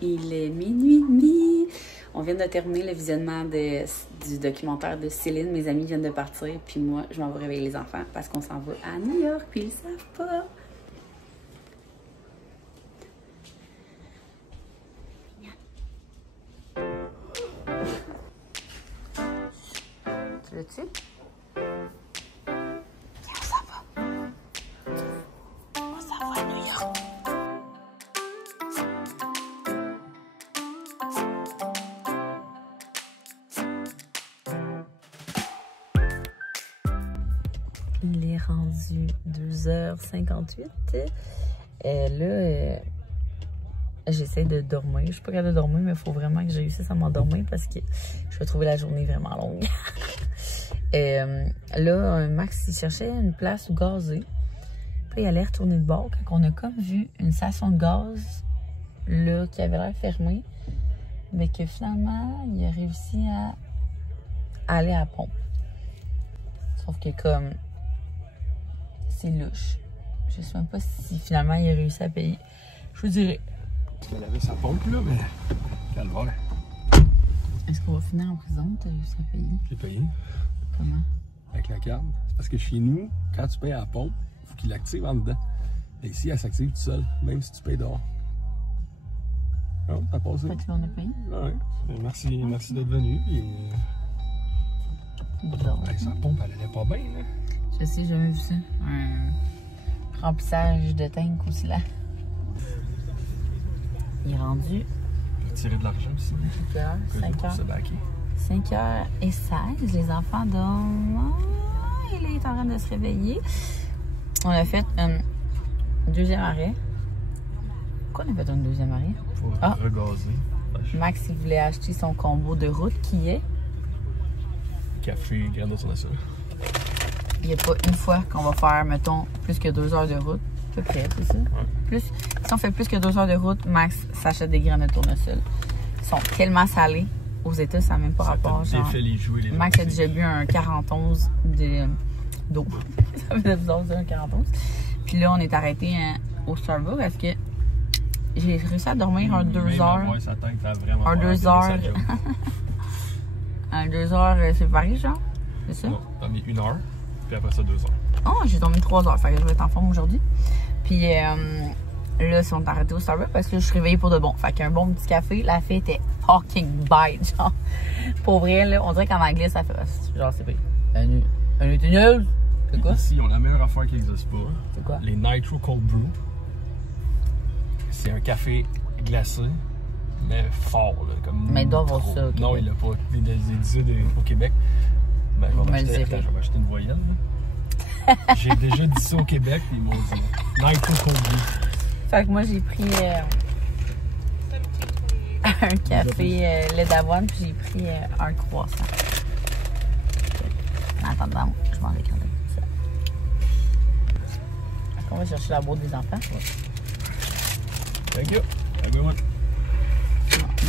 Il est minuit et demi. On vient de terminer le visionnement du documentaire de Céline. Mes amis viennent de partir, puis moi, je m'en vais réveiller les enfants parce qu'on s'en va à New York, puis ils savent pas. Tu veux-tu? On s'en va. On s'en va à New York. Il est rendu 2h58. Là, j'essaie de dormir. Je suis pas capable de dormir, mais il faut vraiment que je réussisse à m'endormir parce que je vais trouver la journée vraiment longue. Là, Max, il cherchait une place où gazer. Puis il allait retourner de bord quand on a comme vu une station de gaz là, qui avait l'air fermée. Mais que finalement, il a réussi à aller à la pompe. Sauf que comme... c'est louche. Je sais même pas si finalement il a réussi à payer. Je vous dirais. Elle avait sa pompe là, mais calvaire. Est-ce qu'on va finir en prison? T'as réussi à payer? J'ai payé. Comment? Avec la carte. C'est parce que chez nous, quand tu payes à la pompe, il faut qu'il l'active en dedans. Et ici, elle s'active toute seule, même si tu payes dehors. Non, t'as passé. Tu m'en as payé? Ouais. Merci d'être venu. Et... bizarre. Ben, sa pompe, elle allait pas bien, là. Je sais, j'ai jamais vu ça. Un remplissage de tank aussi là. Il est rendu. Il a tiré de l'argent aussi. 5h16. Les enfants dorment. Il est en train de se réveiller. On a fait un deuxième arrêt. Pourquoi on a fait un deuxième arrêt? Pour regazer. Max, il voulait acheter son combo de route qui est café, grande tournesol. Il n'y a pas une fois qu'on va faire, mettons, plus que 2 heures de route. À peu près, c'est ça? Ouais. Si on fait plus que 2 heures de route, Max s'achète des graines de tournesol. Ils sont tellement salés. Aux États, ça n'a même pas rapport. Genre, les jouets, les Max a déjà bu un 41 d'eau. Ça faisait bizarre de dire un 41. Puis là, on est arrêté au Starbucks parce que j'ai réussi à dormir un 2 heures. Un 2 heures. Un 2 heures séparés, genre? C'est ça? Non, t'as mis 1 heure. Puis après ça, 2 heures. Oh, j'ai dormi 3 heures. Fait que je vais être en forme aujourd'hui. Puis là, ils sont arrêtés au Starbucks parce que je suis réveillée pour de bon. Fait qu'un bon petit café, la fille était fucking bite, genre. Pour vrai, là, on dirait qu'en anglais, ça fait. Genre, c'est pris. Un éteigneur. C'est quoi? Ici, ils ont la meilleure affaire qui n'existe pas. C'est quoi? Les Nitro Cold Brew. C'est un café glacé, mais fort, là. Comme mais il doit avoir ça. Okay. Non, il l'a pas. Il dit au Québec. Ben, je vais m'acheter une voyelle. J'ai déjà dit ça au Québec, puis ils m'ont dit Nitro Cold Brew. Fait que moi, j'ai pris un café lait d'avoine, puis j'ai pris un croissant. En attendant, je m'en vais quand même. On va chercher la boîte des enfants. Ouais. Thank you. Have a good one.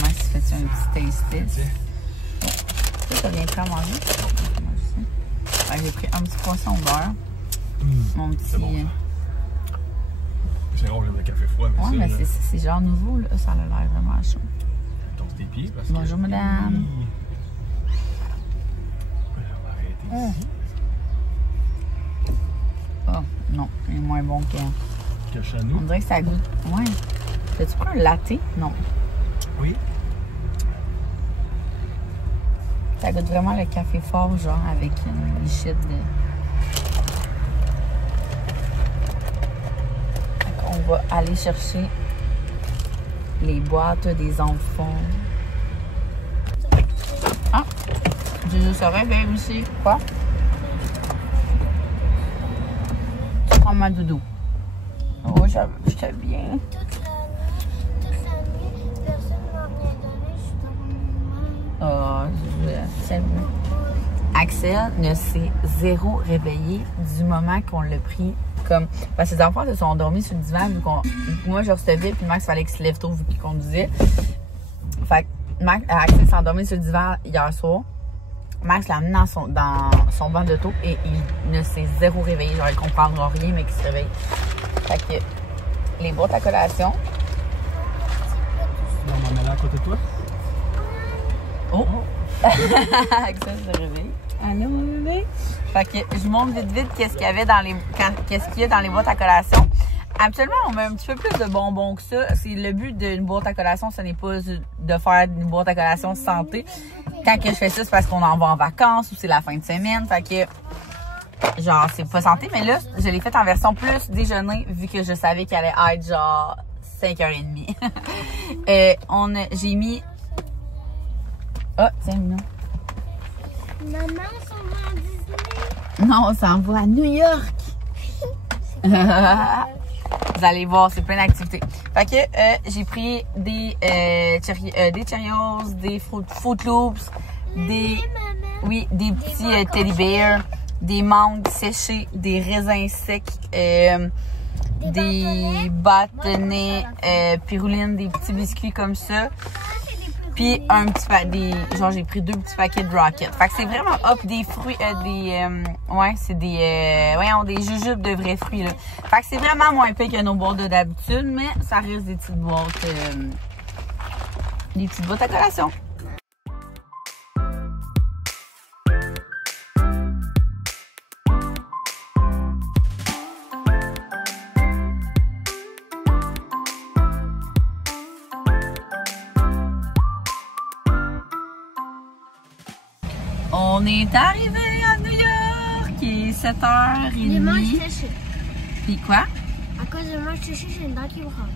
Max, fais-tu un petit taste test? Tu sais, t'as rien pris à manger? Ouais, j'ai pris un petit poisson au beurre. Mon petit. C'est bon, c'est rare, j'aime le café froid. Mais ouais, ça, mais c'est genre nouveau, là. Ça a l'air vraiment chaud. Tourne tes pieds parce bonjour, que... madame. On va arrêter ici. Oh, non, il est moins bon que chez nous. On dirait que ça goûte. Ouais. T'as-tu pris un latte? Non. Oui. Ça goûte vraiment le café fort, genre, avec une lichette de... Donc, on va aller chercher les boîtes des enfants. Ah! Je se réveille aussi. Quoi? Tu prends ma doudou. Oh, j'étais bien. Oh, Axel ne s'est zéro réveillé du moment qu'on l'a pris. Comme, parce que ses enfants se sont endormis sur le divan vu qu'on. Moi, je recevais, puis Max fallait qu'il se lève tôt vu qu'il conduisait. Fait que Axel s'est endormi sur le divan hier soir. Max l'a amené dans son banc d'auto et il ne s'est zéro réveillé. Genre, il ne comprendra rien, mais qu'il se réveille. Fait que les boîtes à collation. côté de toi. Oh! Axel se réveille. Allô, mon bébé? Fait que je vous montre vite qu'est-ce qu'il y avait dans les qu'est-ce qu'il y a dans les boîtes à collation. Habituellement, on met un petit peu plus de bonbons que ça. C'est le but d'une boîte à collation, ce n'est pas de faire une boîte à collation santé. Quand que je fais ça, c'est parce qu'on en va en vacances ou c'est la fin de semaine. Fait que genre, c'est pas santé, mais là, je l'ai fait en version plus déjeuner, vu que je savais qu'elle allait être genre 5h30. J'ai mis... Ah, tiens, non. Maman, on s'en va à Disney. Non, on s'en va à New York. Vous allez voir, c'est plein d'activités. Fait que j'ai pris des Cheerios, des Fruit Loops, des petits teddy bears, des mangues séchées, des raisins secs, des bâtonnets, pirulines, des petits biscuits comme ça. Puis un petit genre j'ai pris 2 petits paquets de Rocket. Fait que c'est vraiment hop, des fruits, c'est des jujubes de vrais fruits là. Fait que c'est vraiment moins pire que nos boîtes d'habitude, mais ça reste des petites boîtes à collation. On est arrivé à New York, il est 7h30. Les manches séchées. Puis quoi? À cause de manches séchées, j'ai une dent qui me rend.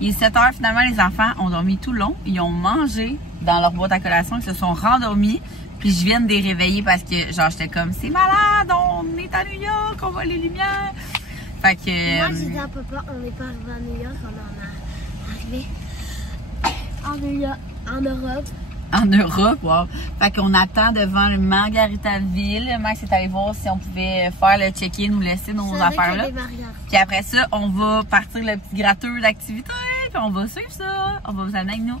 Il est 7h, finalement, les enfants ont dormi tout le long. Ils ont mangé dans leur boîte à collation, ils se sont rendormis. Puis je viens de les réveiller parce que, genre, j'étais comme, c'est malade, on est à New York, on voit les lumières. Fait que... Moi, j'ai dit à papa, on n'est pas arrivé à New York, on est arrivé en New York, en Europe. En Europe, wow. Fait qu'on attend devant le Margaritaville. Max est allé voir si on pouvait faire le check-in ou laisser nos affaires là. Puis après ça, on va partir le petit gratteux d'activité. Puis on va suivre ça. On va vous amener avec nous.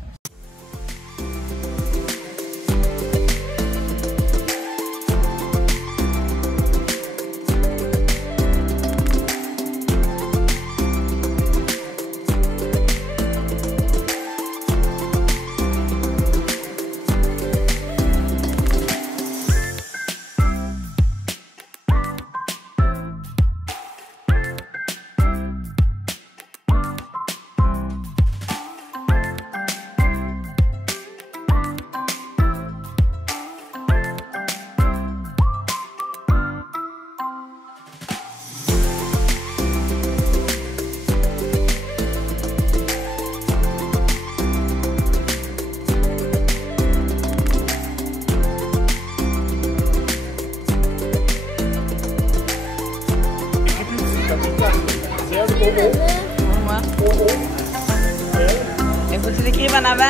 Il faut que tu l'écrives en avant.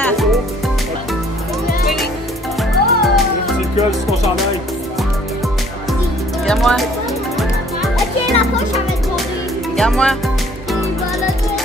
Oui. Tu colles sur ton chandail. Regarde-moi. Ok, la poche, ça va être tombée. Regarde-moi. Il va le tourner.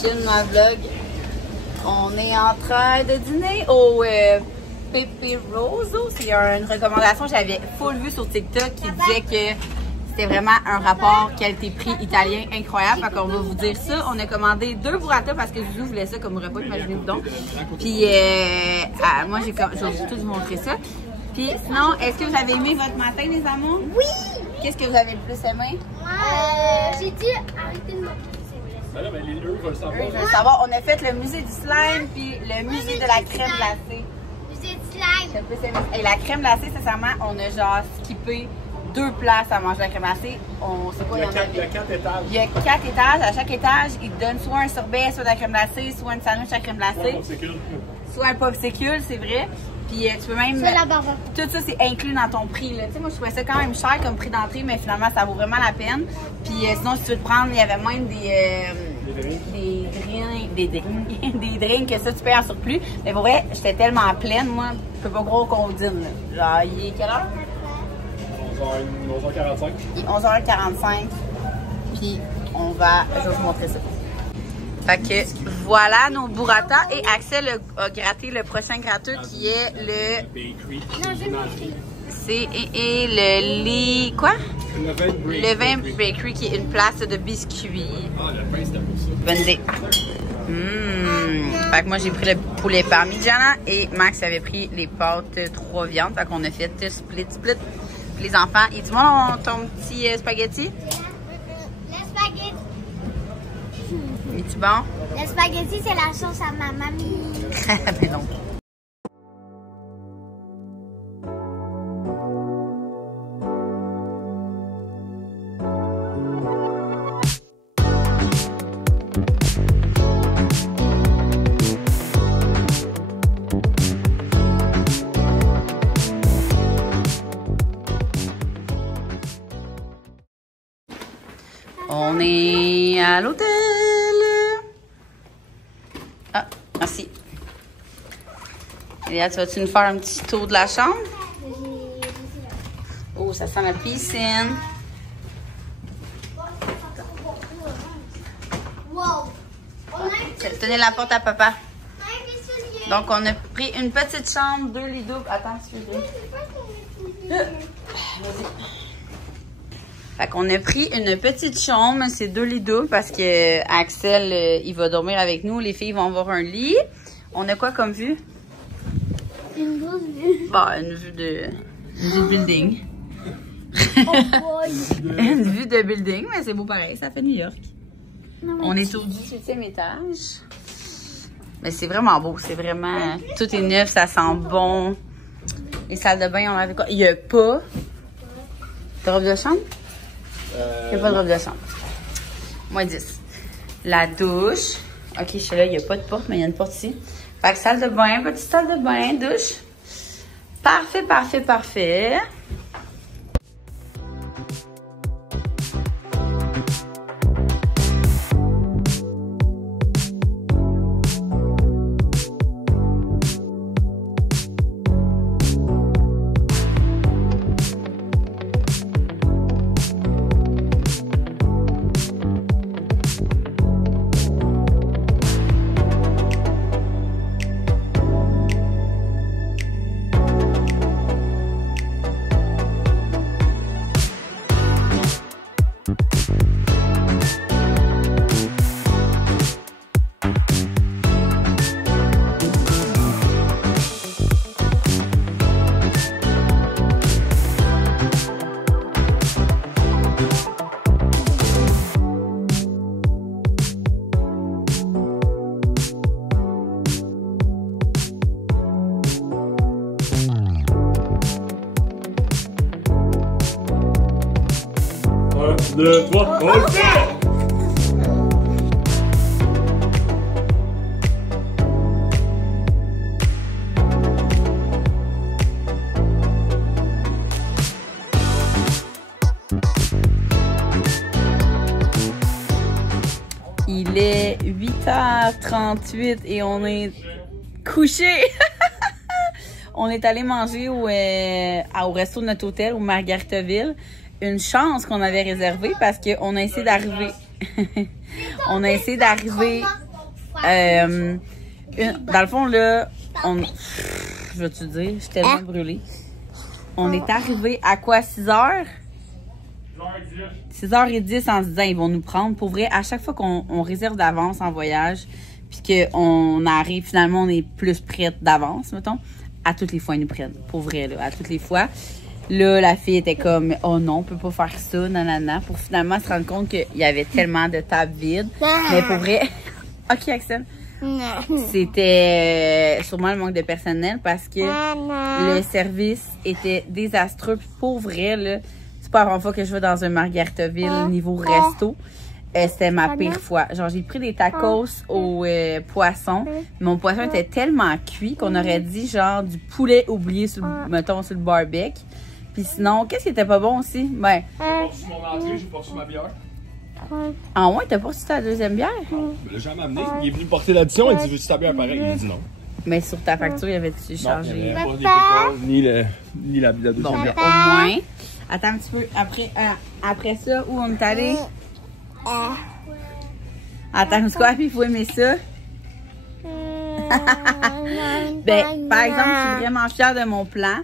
J'aime ma vlog. On est en train de dîner au Pepe Rosso. C'est une recommandation que j'avais full vue sur TikTok qui disait que c'était vraiment un rapport qualité-prix italien incroyable. Fait qu'on va vous dire ça. On a commandé 2 burrata parce que Zouzou voulait ça comme repas, imaginez-vous donc. Puis moi, je vais tout vous montrer ça. Puis sinon, est-ce que vous avez aimé votre matin, les amours? Oui! Qu'est-ce que vous avez le plus aimé? J'ai dit arrêtez de m'appeler. Je veux savoir, on a fait le musée du slime puis le musée de la crème glacée. Musée du slime. Et la crème glacée, sincèrement, on a genre skippé 2 places à manger la crème glacée. On sait pas, il y en avait. Il y a 4 étages. Il y a 4 étages. À chaque étage, ils te donnent soit un sorbet, soit de la crème glacée, soit une sandwich à la crème glacée. Soit un popsicle, c'est vrai. Puis tu peux même. C'est la barbe. Tout ça, c'est inclus dans ton prix. Tu sais, moi, je trouvais ça quand même cher comme prix d'entrée, mais finalement, ça vaut vraiment la peine. Puis sinon, si tu veux te prendre, il y avait même des drinks que ça, tu payes en surplus. Mais pour vrai, j'étais tellement pleine, moi, je peux pas croire qu'on dîne. Là. Genre, il est quelle heure? 11h45. Il est 11h45. Puis je vais vous montrer ça. Fait que voilà nos burrata et Axel a gratté le prochain gratteux qui est le... C'est le lit... Quoi? Le vin bakery qui est une place de biscuits. Ah, le pain, c'était pour ça. Bonne idée. Fait que moi j'ai pris le poulet parmigiana et Max avait pris les pâtes 3 viandes. Fait qu'on a fait split. Les enfants, et dis-moi ton petit spaghetti? Le spaghetti. Es-tu bon? Le spaghetti, c'est la sauce à ma mamie. Mais non. On est à l'hôtel. Ah, merci. Et là, tu vas-tu nous faire un petit tour de la chambre? Oh, ça sent la piscine. Wow! Tenez la porte à papa. Donc, on a pris une petite chambre, 2 lits doubles. Attends, excusez-moi. Vas-y. Fait qu'on a pris une petite chambre, c'est 2 lits doubles parce que Axel, il va dormir avec nous. Les filles vont avoir un lit. On a quoi comme vue? Une grosse vue. Bah, une vue de building. Oh boy! Une vue de building, mais c'est beau pareil, ça fait New York. Non, On est au 18e étage. Mais c'est vraiment beau, c'est vraiment... Tout est neuf, ça sent bon. Les salles de bain, on avait quoi? Il n'y a pas de robe de chambre? Il n'y a pas de robe de chambre. Moins 10. La douche. Ok, je suis là, il n'y a pas de porte, mais il y a une porte ici. Fait que salle de bain, petite salle de bain, douche. Parfait, parfait, parfait. De toi. OK! Il est 8h38 et on est couché. On est allé manger au resto de notre hôtel au Margaritaville. Une chance qu'on avait réservé parce qu'on a essayé d'arriver. on a essayé d'arriver... dans le fond, là, je vais te dire, je suis tellement brûlée. On est arrivé à quoi, 6 heures? 6h10 en se disant, ils vont nous prendre. Pour vrai, à chaque fois qu'on réserve d'avance en voyage, puis qu'on arrive, finalement, on est plus prête d'avance, mettons. À toutes les fois, ils nous prennent. Pour vrai, là, à toutes les fois. Là, la fille était comme, oh non, on peut pas faire ça, nanana. Pour finalement se rendre compte qu'il y avait tellement de tables vides. Mais pour vrai, OK, Axel. C'était sûrement le manque de personnel parce que le service était désastreux. Puis pour vrai, là, c'est pas la première fois que je vais dans un Margaritaville niveau resto. C'était ma pire fois. Genre, j'ai pris des tacos au poisson. Mon poisson était tellement cuit qu'on aurait dit genre du poulet oublié sur le, mettons, sur le barbecue. Puis sinon, qu'est-ce qui était pas bon aussi? Ben. J'ai pas reçu mon entrée, j'ai pas reçu ma bière. Ah ouais, t'as pas reçu ta deuxième bière? Il l'a jamais amené. Il est venu porter l'addition, il dit veux-tu ta bière pareil? Il a dit non. Mais sur ta facture, il avait-tu chargé? Non, il n'y avait pas les pétales, ni la deuxième Bon, bière. au moins. Attends un petit peu. Après ça, où on est allé? Attends, c'est quoi? Puis il faut aimer ça. Ben, par exemple, je suis vraiment fière de mon plan.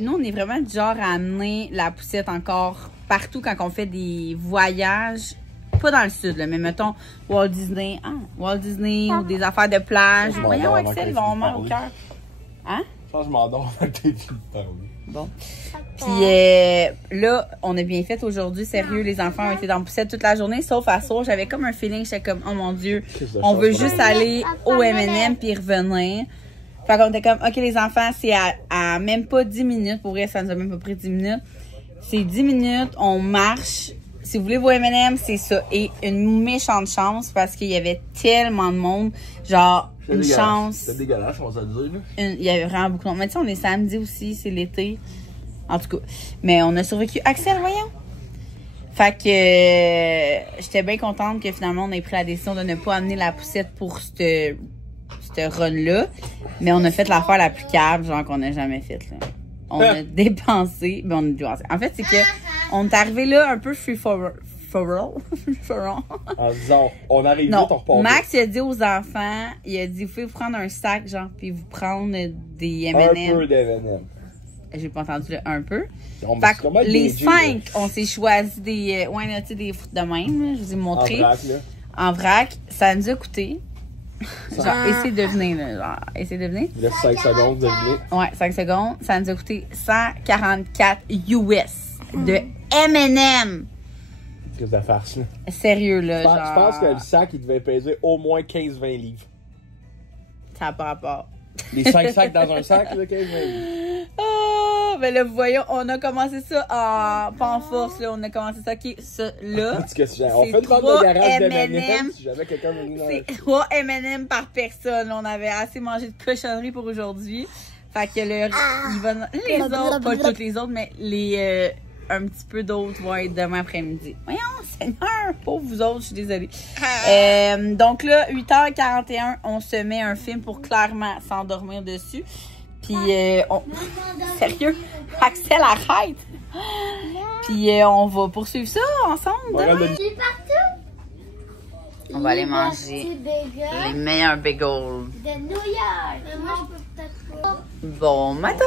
Nous, on est vraiment du genre à amener la poussette encore partout quand on fait des voyages. Pas dans le sud, là, mais mettons Walt Disney. Ou des affaires de plage. Voyons, Axel, ils vont mal au cœur. Hein? Je pense que je m'endors avec tes parler. Bon. Puis là, on a bien fait aujourd'hui. Sérieux, les enfants ont été dans la poussette toute la journée, sauf à soir. J'avais comme un feeling, j'étais comme, oh mon Dieu, on veut juste aller au M&M puis revenir. Fait qu'on était comme, OK, les enfants, c'est à même pas 10 minutes. Pour vrai, ça nous a même pas pris 10 minutes. C'est 10 minutes, on marche. Si vous voulez vos M&M, c'est ça. Et une méchante chance parce qu'il y avait tellement de monde. Genre, une chance. C'était dégueulasse, on va se dire, là. Il y avait vraiment beaucoup de monde. Mais tu sais, on est samedi aussi, c'est l'été. En tout cas. Mais on a survécu. Axel, voyons. Fait que j'étais bien contente que finalement, on ait pris la décision de ne pas amener la poussette pour cette run-là. Mais on a fait l'affaire la plus cave, genre qu'on n'a jamais faite, là. On a dépensé. Ben, on a dépensé. En fait, c'est que on est arrivé là un peu free for all. En disant, on arrive non, vite, on repart. Max, il a dit aux enfants, il a dit, vous pouvez vous prendre un sac, genre, puis vous prendre des M&M. Un peu d'M&M. J'ai pas entendu le un peu. Fait que les 5, on s'est choisi des, ouais, tu sais, des fruits de même, là, je vous ai montré. En vrac, là. En vrac, ça nous a coûté. Genre, essayez de deviner, là. Genre, essayez de deviner. Il reste 5 secondes de deviner. Ouais, 5 secondes. Ça nous a coûté 144 US de M&M. Qu'est-ce de farce, là? Sérieux, là, genre... Je pense que le sac, il devait peser au moins 15-20 livres. Ça n'a pas rapport. Les 5 sacs dans un sac, là, 15-20 livres. Oh, ben là, voyons, on a commencé ça pas en force, là. On a commencé ça, OK, ça, là. Parce que on fait une vente de garage d'M&M si jamais quelqu'un me dit. C'est 3 M&M par personne. On avait assez mangé de cochonneries pour aujourd'hui. Fait que les autres, pas toutes les autres, mais les... un petit peu d'autres vont être demain après-midi. Voyons, Seigneur, pauvre vous autres, je suis désolée. Donc là, 8h41, on se met un film pour clairement s'endormir dessus. Puis, sérieux, Axel, arrête! Puis, on va poursuivre ça ensemble demain. On va aller manger les meilleurs bagels de New York. Mais moi, je peux peut-être pas. Bon matin!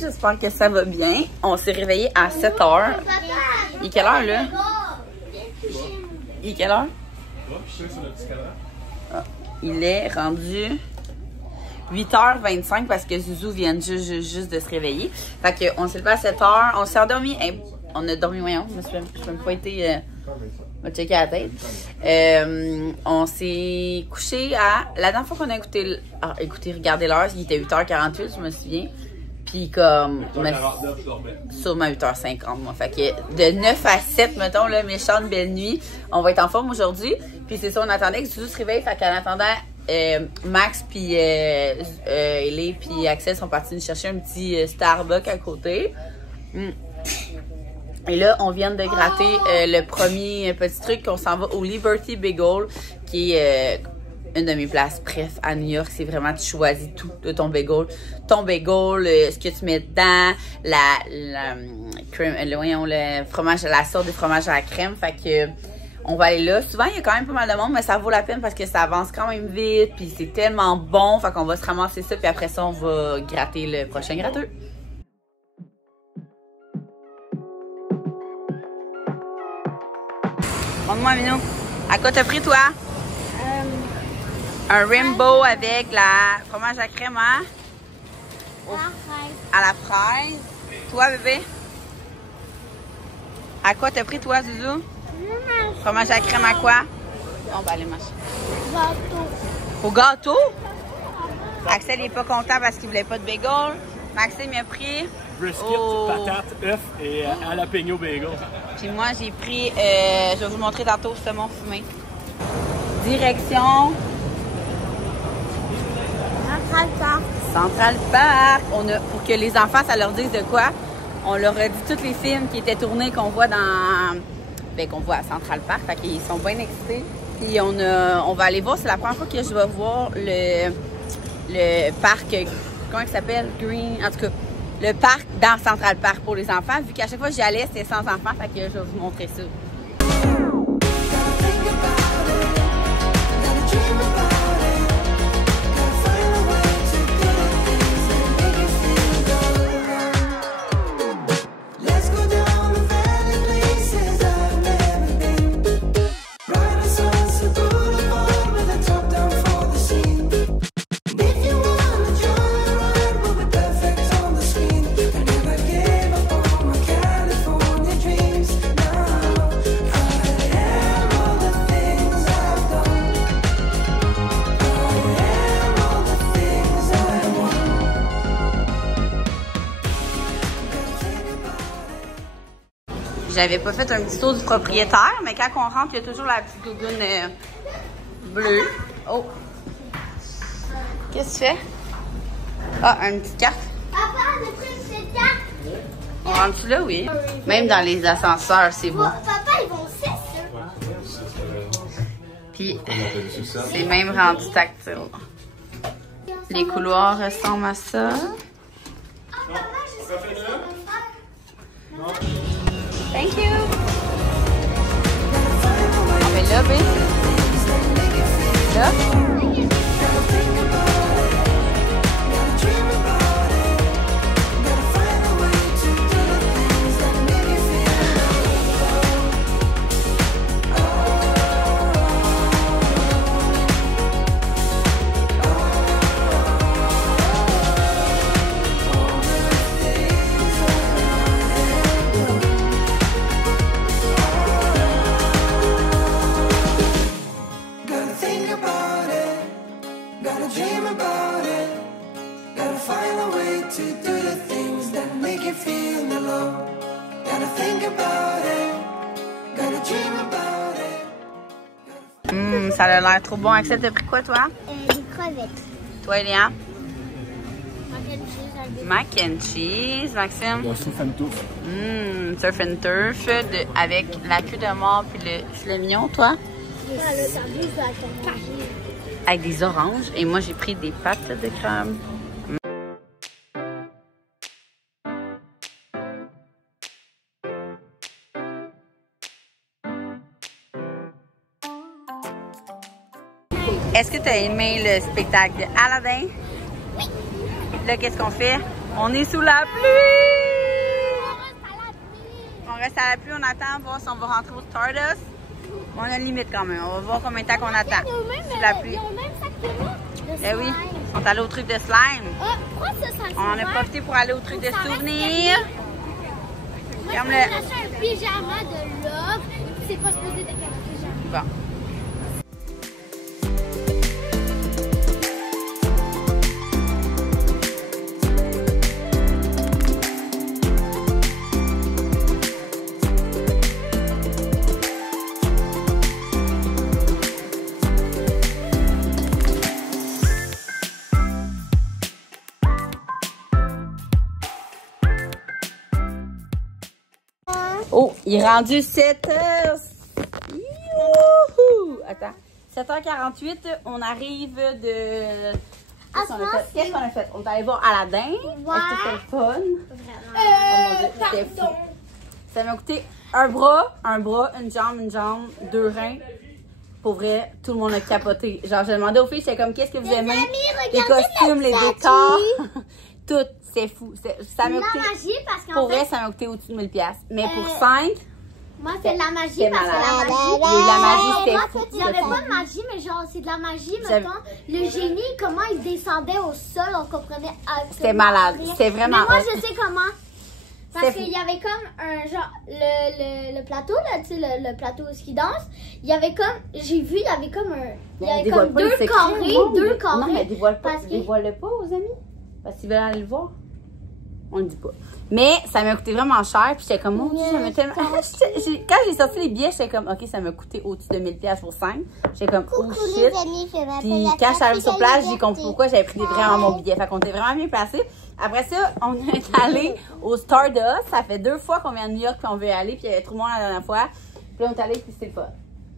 J'espère que ça va bien. On s'est réveillé à 7h. Il est quelle heure, là? Il est quelle heure? Il est rendu 8h25 parce que Zouzou vient juste de se réveiller. Fait qu'on s'est levé à 7h. On s'est endormi. On a dormi, voyons. Je ne même pas été... On va checker la tête. On s'est couché à... La dernière fois qu'on a regardé l'heure, il était 8h48, je me souviens. Puis comme... 8h49, je dormais. Sûrement 8h50, moi. Fait que de 9 à 7, mettons, là, méchante belle nuit. On va être en forme aujourd'hui. Puis c'est ça, on attendait que Zouzou se réveille. Fait qu'en attendant, Max puis Ellie puis Axel sont partis nous chercher un petit Starbucks à côté. Et là, on vient de gratter le premier petit truc. On s'en va au Liberty Bagel, qui est une de mes places préf à New York. C'est vraiment, tu choisis tout de ton bagel. Ton bagel, ce que tu mets dedans, le fromage, la sorte de fromage à la crème. Fait que On va aller là. Souvent, il y a quand même pas mal de monde, mais ça vaut la peine parce que ça avance quand même vite. Puis c'est tellement bon. Fait qu'on va se ramasser ça. Puis après ça, on va gratter le prochain gratteux. Montre-moi, Minou. À quoi t'as pris, toi? Un rainbow avec la fromage à crème, hein? À la fraise. Toi, bébé? À quoi t'as pris, toi, Zouzou? Fromage à crème à quoi? On va aller marcher. Gâteau. Au gâteau? Axel n'est pas content parce qu'il voulait pas de bagel. Maxime il a pris... Brisket, Oh. patate, œuf et jalapeno bagel. Puis moi, j'ai pris... je vais vous montrer tantôt le saumon fumé. Direction... Central Park. Central Park. Pour que les enfants, ça leur dise de quoi, on leur a dit tous les films qui étaient tournés qu'on voit dans... Ben, qu'on voit à Central Park. Fait qu'ils sont bien excités. Puis on va aller voir, c'est la première fois que je vais voir le parc, comment il s'appelle? Green, en tout cas, le parc dans Central Park pour les enfants. Vu qu'à chaque fois que j'y allais, c'était sans enfants. Fait que je vais vous montrer ça. J'avais pas fait un petit tour du propriétaire, mais quand on rentre, il y a toujours la petite gougoune bleue. Oh! Qu'est-ce que tu fais? Ah, une petite carte. Papa, on a pris une petite carte. On rentre-tu là? Oui. Même dans les ascenseurs, c'est beau. Papa, ils vont cesser. Puis, c'est même rendu tactile. Les couloirs ressemblent à ça. Ah, papa, je sais ce que je vais faire. Thank you! On fait là, B. Là. Ça a l'air trop bon. Axel, t'as pris quoi, toi? Des crevettes. Toi, Eliane? Mac and cheese. Mac and cheese. Maxime? Surf and turf. Surf and turf avec la queue de mort puis le filet mignon, toi? Avec des oranges. Et moi, j'ai pris des pâtes de crème. Est-ce que tu as aimé le spectacle de Aladdin? Oui. Là, qu'est-ce qu'on fait? On est sous la pluie! On reste à la pluie, on attend, voir si on va rentrer au Stardust. On a une limite quand même. On va voir combien de temps qu'on attend. Sous la pluie. Ils ont même sac de moi. Eh oui, ils sont allés au truc de slime. Pourquoi ça On en a profité pour aller au truc de souvenirs. Moi, je vais acheter un pyjama de Love. C'est pas supposé d'être un pyjama. Bon. Oh, il est rendu 7h. Youhou! Attends. 7h48, on arrive de... Qu'est-ce qu'on a fait? On est allé voir Aladdin. Ouais. Est-ce que c'était le fun? Vraiment. C'était fou. Ça m'a coûté un bras, une jambe, 2 reins. Pour vrai, tout le monde a capoté. Genre, j'ai demandé aux filles, j'étais comme, qu'est-ce que vous aimez? Les costumes, les décors, tout. C'était fou. Ça m'a coûté. La magie, parce qu'en pour vrai, ça m'a coûté au-dessus de 1000$. Mais pour 5, moi, c'est de la magie parce que la magie, c'était fou. Il n'y avait pas de magie, mais genre, c'est de la magie. Mettons, le génie, comment il descendait au sol, on comprenait. C'était malade. C'était vraiment. Mais moi, je sais comment. Parce qu'il y avait comme un genre, le plateau, là, tu sais, le plateau où ils dansent, il y avait comme, j'ai vu, il y avait comme il y avait comme deux carrés. Non, mais dévoile-le pas aux amis. Parce qu'ils veulent aller le voir. On le dit pas. Mais ça m'a coûté vraiment cher. Puis j'étais comme, mon Dieu, ça m'a tellement. Quand j'ai sorti les billets, j'étais comme, OK, ça m'a coûté au-dessus de 1000$ pour 5. J'étais comme, oh shit. Puis quand je suis arrivée sur place, j'ai compris pourquoi j'avais pris vraiment mon billet. Fait qu'on était vraiment bien placés. Après ça, on est allé au Stardust. Ça fait 2 fois qu'on vient à New York puis on veut y aller. Puis il y avait trop de monde la dernière fois. Puis là, on est allé puis c'était le fun.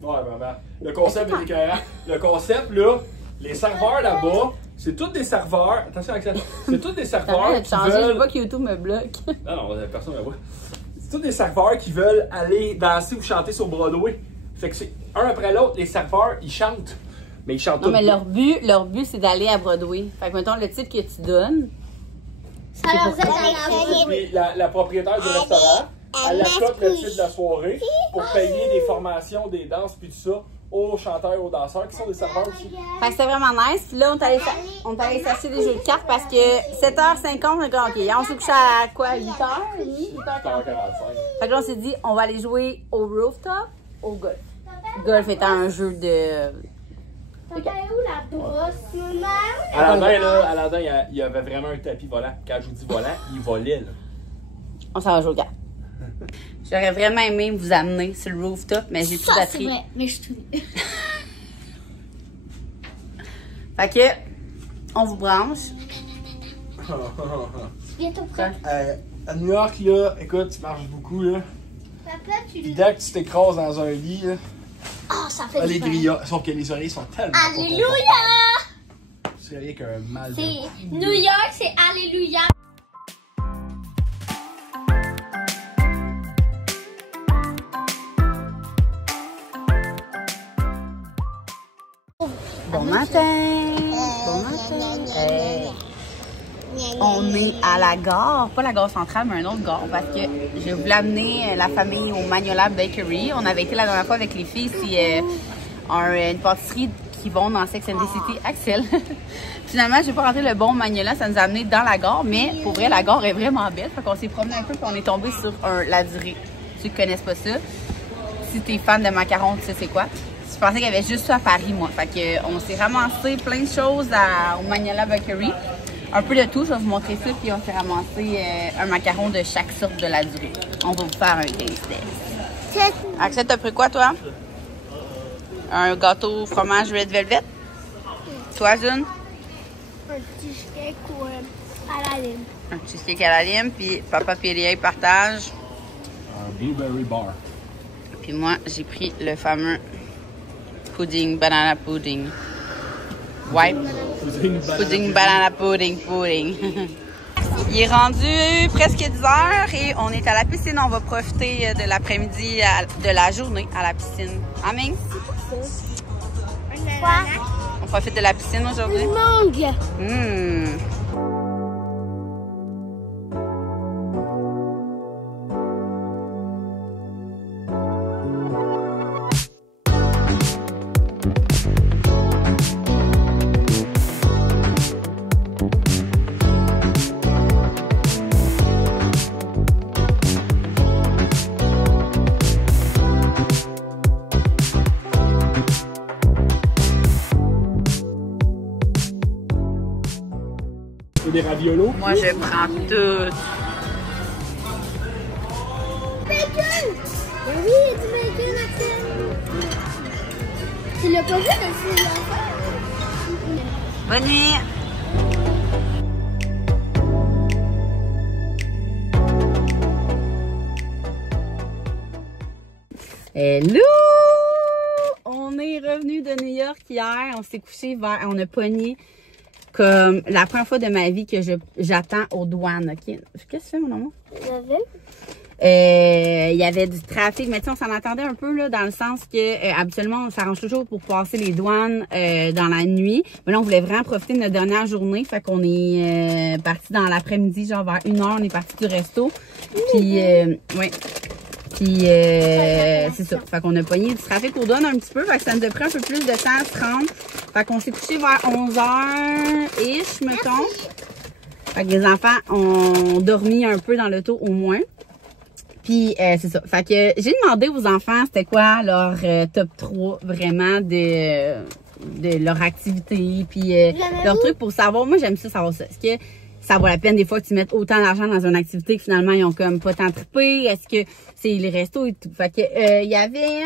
Ouais, maman. Le concept est écœurant. Le concept, là, les serveurs là-bas, c'est tous des serveurs. Attention, Axel. C'est tous des serveurs qui veulent. Je veux pas que YouTube me bloque. Non, personne ne voit. C'est tous des serveurs qui veulent aller danser ou chanter sur Broadway. Fait que c'est un après l'autre, les serveurs, ils chantent. Mais ils chantent non, mais leur but c'est d'aller à Broadway. Fait que, mettons, le titre que tu donnes. Ça leur aide à la Broadway. La propriétaire du restaurant, elle achète le titre de la soirée pour payer des formations, des danses, puis tout ça aux chanteurs et aux danseurs qui sont des serveurs aussi. Fait que c'était vraiment nice. Puis là, on est allé s'acheter des jeux de cartes parce que 7h50, on est comme, OK, on s'est couché à quoi, 8h30? 8h45. Fait que là, on s'est dit, on va aller jouer au rooftop, au golf. Golf étant un jeu de... Papa, où la brosse, maman? Aladdin, il y avait vraiment un tapis volant. Quand je vous dis volant, il volait, là. On s'en va jouer au golf. J'aurais vraiment aimé vous amener sur le rooftop, mais j'ai plus de batterie. C'est vrai, mais je suis tout. Fait que, on vous branche. Bientôt prêt. À New York, là, écoute, tu marches beaucoup, là. Papa, tu le... Dès que tu t'écrases dans un lit, là, oh, ça fait les grillats, sauf que les oreilles sont tellement Alléluia! C'est rien qu'un mal. C'est New York, c'est Alléluia. Bon matin! Bon matin! Hey. On est à la gare, pas la gare centrale, mais un autre gare, parce que je voulais amener la famille au Magnolia Bakery. On avait été la dernière fois avec les filles, c'est une pâtisserie qui vont dans Sex and the City, Axel. Finalement, j'ai pas rentré le bon Magnolia, ça nous a amené dans la gare, mais pour vrai, la gare est vraiment belle. Fait qu'on s'est promené un peu, puis on est tombé sur la durée. Ceux qui connaissent pas ça, si t'es fan de macarons, tu sais c'est quoi. Je pensais qu'il y avait juste ça à Paris, moi. Fait que on s'est ramassé plein de choses au Magnolia Bakery. Un peu de tout, je vais vous montrer ça, puis on s'est ramassé un macaron de chaque sorte de la durée. On va vous faire un taste test. Axel, t'as pris quoi, toi? Un gâteau fromage Red Velvet? Toi, June? Un cheesecake à la lime. Un cheesecake à la lime, puis Papa Pérrier partage. Un blueberry bar. Puis moi, j'ai pris le fameux pudding, banana pudding. Ouais. Pudding, banana pudding. Il est rendu presque 10h et on est à la piscine. On va profiter de l'après-midi, de la journée à la piscine. Amen? Quoi? On profite de la piscine aujourd'hui? Mangue. Des raviolos. Moi, je prends tout. Bacon! Oui, du bacon, Axel. Tu l'as pas vu, mais c'est l'enfer. Bonne nuit! Hello! On est revenu de New York hier. On s'est couché on a pogné comme la première fois de ma vie que j'attends aux douanes. Okay? Qu'est-ce que tu fais, mon amour? Il y avait du trafic, mais tu sais, on s'en attendait un peu là, dans le sens que habituellement, on s'arrange toujours pour passer les douanes dans la nuit. Mais là, on voulait vraiment profiter de notre dernière journée. Fait qu'on est parti dans l'après-midi, genre vers 1h, on est parti du resto. Puis, ouais. Puis, c'est ça. Fait qu'on a pogné du trafic aux douanes un petit peu. Fait que ça nous a pris un peu plus de temps à se rendre. Fait qu'on s'est couché vers 11h-ish, mettons. Fait que les enfants ont dormi un peu dans l'auto au moins. Puis, c'est ça. Fait que j'ai demandé aux enfants c'était quoi leur top 3 vraiment de leur activité. Puis, leur truc pour savoir. Moi, j'aime ça savoir ça. Est-ce que ça vaut la peine des fois que tu mettes autant d'argent dans une activité que finalement, ils ont comme pas tant trippé? Est-ce que c'est les restos et tout? Fait que, il y avait...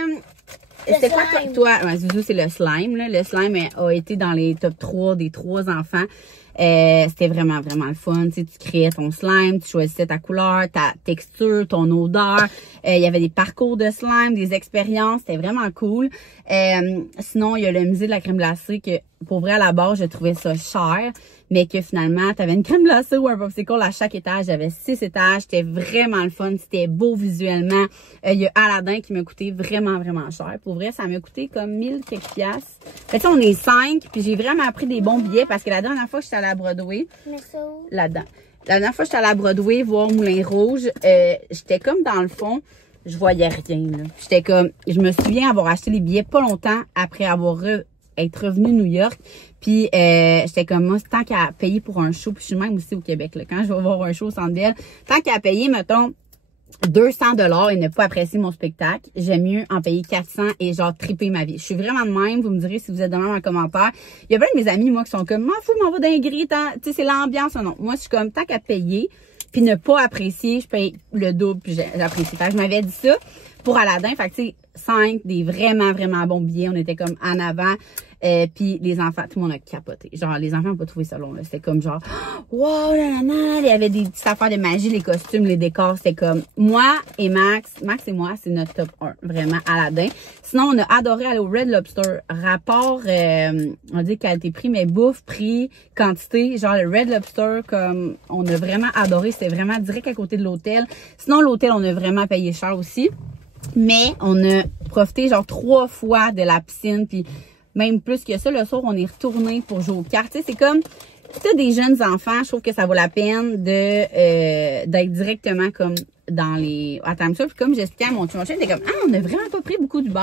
C'était quoi toi? Ouais, c'est le slime, là. Le slime a été dans les top 3 des 3 enfants. C'était vraiment, vraiment le fun. Tu sais, tu créais ton slime, tu choisissais ta couleur, ta texture, ton odeur. Il y avait des parcours de slime, des expériences. C'était vraiment cool. Sinon, il y a le musée de la crème glacée que, pour vrai, à la base, je trouvais ça cher. Mais que finalement, tu avais une crème glacée ou un popsicle à chaque étage. Il y avait 6 étages. C'était vraiment le fun. C'était beau visuellement. Il y a Aladdin qui m'a coûté vraiment, vraiment cher. Pour vrai, ça m'a coûté comme 1000 quelques piastres. Fait que, on est 5. Puis j'ai vraiment pris des bons billets parce que la dernière fois que j'étais allée à Broadway, là-dedans. La dernière fois que j'étais allée à Broadway voir Moulin Rouge, j'étais comme dans le fond, je voyais rien. J'étais comme, je me souviens avoir acheté les billets pas longtemps après avoir être revenu à New York. Puis j'étais comme moi, tant qu'à payer pour un show, puis je suis même aussi au Québec, là, quand je vais voir un show au Centre Bell, tant qu'à payer, mettons, 200$ et ne pas apprécier mon spectacle, j'aime mieux en payer 400 et genre triper ma vie. Je suis vraiment de même, vous me direz si vous êtes de même en commentaire. Il y a plein de mes amis, moi, qui sont comme, m'en fous, m'en va d'un gris, tu sais, c'est l'ambiance, non. Moi, je suis comme, tant qu'à payer, puis ne pas apprécier, je paye le double, puis j'apprécie. Fait que je m'avais dit ça pour Aladdin, fait que tu sais, 5 des vraiment, vraiment bons billets, on était comme en avant. Puis les enfants, tout le monde a capoté. Genre, les enfants n'ont pas trouvé ça long, là. C'était comme genre, wow, nanana. Il y avait des petites affaires de magie, les costumes, les décors. C'était comme, moi et Max et moi, c'est notre top 1. Vraiment, Aladdin. Sinon, on a adoré aller au Red Lobster. Rapport, on dit qualité-prix, mais bouffe, prix, quantité. Genre, le Red Lobster, comme, on a vraiment adoré. C'était vraiment direct à côté de l'hôtel. Sinon, l'hôtel, on a vraiment payé cher aussi. Mais, on a profité, genre, 3 fois de la piscine, puis même plus que ça, le soir, on est retourné pour jouer aux cartes. Tu sais, c'est comme, si t'as des jeunes enfants, je trouve que ça vaut la peine de d'être directement comme dans les... Attends, ça, puis comme j'expliquais à mon chum, j'étais comme, ah, on n'a vraiment pas pris beaucoup d'Uber.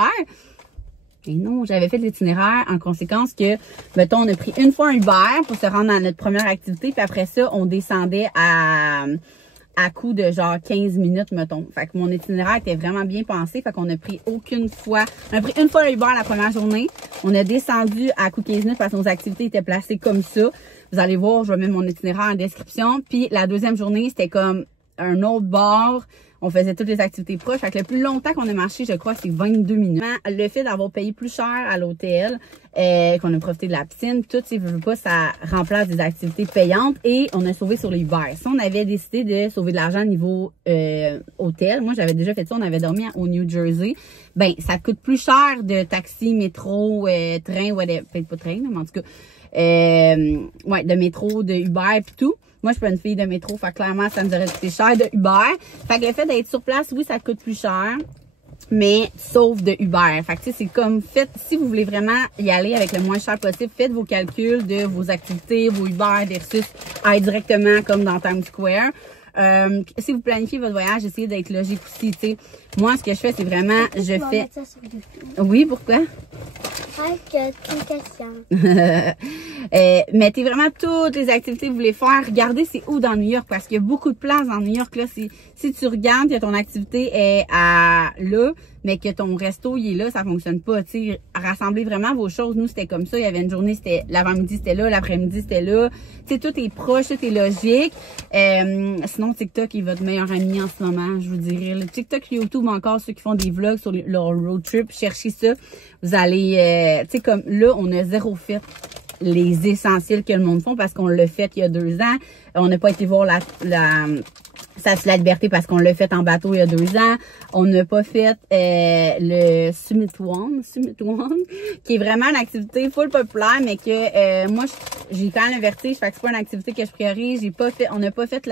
Et non, j'avais fait l'itinéraire en conséquence que, mettons, on a pris une fois un Uber pour se rendre à notre première activité, puis après ça, on descendait à coup de genre 15 minutes, mettons. Fait que mon itinéraire était vraiment bien pensé. Fait qu'on a pris une fois le Uber la première journée. On a descendu à coup de 15 minutes parce que nos activités étaient placées comme ça. Vous allez voir, je vais mettre mon itinéraire en description. Puis la deuxième journée, c'était comme un autre bord. On faisait toutes les activités proches. Fait que le plus longtemps qu'on a marché, je crois, c'est 22 minutes. Le fait d'avoir payé plus cher à l'hôtel, qu'on a profité de la piscine, tout, si vous voulez pas, ça remplace des activités payantes et on a sauvé sur les Uber. Si on avait décidé de sauver de l'argent niveau hôtel, moi, j'avais déjà fait ça, on avait dormi au New Jersey, ben, ça coûte plus cher de taxi, métro, train, whatever, peut-être pas train, mais en tout cas, ouais, de métro, de Uber pis tout. Moi, je suis pas une fille de métro, fait clairement, ça nous aurait coûté cher de Uber. Fait que le fait d'être sur place, oui, ça coûte plus cher, mais sauf de Uber. Fait que, tu sais, c'est comme, si vous voulez vraiment y aller avec le moins cher possible, faites vos calculs de vos activités, vos Uber versus aller directement comme dans Times Square. Si vous planifiez votre voyage, essayez d'être logique aussi, tu sais. Moi, ce que je fais, c'est vraiment, je fais... Oui, pourquoi? Mettez vraiment toutes les activités que vous voulez faire. Regardez c'est où dans New York, parce qu'il y a beaucoup de places dans New York. Là, si tu regardes que ton activité est là, mais que ton resto il est là, ça fonctionne pas. Tu sais, rassemblez vraiment vos choses. Nous, c'était comme ça. Il y avait une journée, c'était l'avant-midi, c'était là, l'après-midi, c'était là. Tu sais, tout est proche, tout est logique. Sinon, TikTok est votre meilleur ami en ce moment, je vous dirais. Le TikTok, YouTube, encore ceux qui font des vlogs sur leur road trip, cherchez ça. Vous allez, tu sais, comme là, on a zéro fait les essentiels que le monde font parce qu'on l'a fait il y a 2 ans. On n'a pas été voir Statue de la Liberté parce qu'on l'a fait en bateau il y a 2 ans. On n'a pas fait le Summit One, qui est vraiment une activité full populaire, mais que moi, j'ai quand même le vertige, fait que c'est pas une activité que je priorise. On n'a pas fait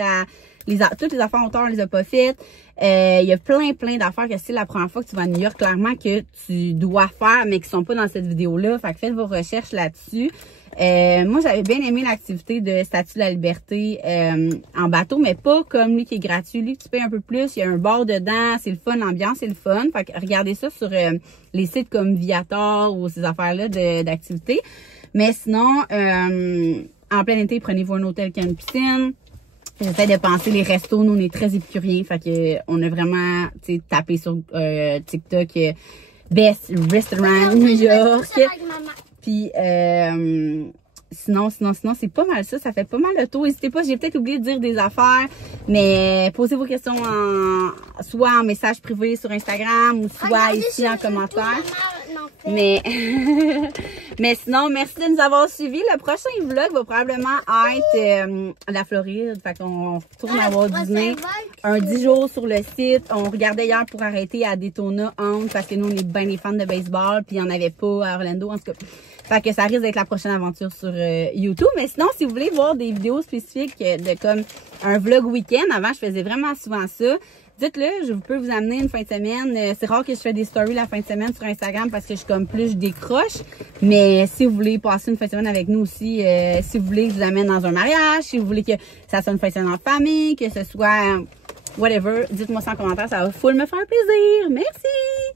toutes les affaires auteur, on les a pas faites. Il y a plein d'affaires que c'est la première fois que tu vas à New York, clairement, que tu dois faire, mais qui sont pas dans cette vidéo-là. Fait que faites vos recherches là-dessus. Moi, j'avais bien aimé l'activité de Statue de la Liberté en bateau, mais pas comme lui qui est gratuit. Lui, tu payes un peu plus, il y a un bar dedans, c'est le fun, l'ambiance, c'est le fun. Fait que regardez ça sur les sites comme Viator ou ces affaires-là d'activités. Mais sinon, en plein été, prenez-vous un hôtel qui a une piscine. J'essaie de penser les restos, nous on est très épicuriens, fait que on a vraiment tapé sur TikTok Best Restaurant New York. Puis sinon c'est pas mal ça fait pas mal le tour. N'hésitez pas, j'ai peut-être oublié de dire des affaires, mais posez vos questions soit en message privé sur Instagram ou soit ici en commentaire. Mais sinon, merci de nous avoir suivis. Le prochain vlog va probablement être la Floride. Fait qu'on retourne à Walt Disney. Un 10 jours sur le site. On regardait hier pour arrêter à Daytona Hound parce que nous, on est bien des fans de baseball. Puis il n'y en avait pas à Orlando, en tout cas. Fait que ça risque d'être la prochaine aventure sur YouTube. Mais sinon, si vous voulez voir des vidéos spécifiques de comme un vlog week-end, avant, je faisais vraiment souvent ça. Dites-le, je peux vous amener une fin de semaine. C'est rare que je fais des stories la fin de semaine sur Instagram parce que je suis comme plus, je décroche. Mais si vous voulez passer une fin de semaine avec nous aussi, si vous voulez que je vous amène dans un mariage, si vous voulez que ça soit une fin de semaine en famille, que ce soit whatever, dites-moi ça en commentaire, ça va full me faire plaisir. Merci!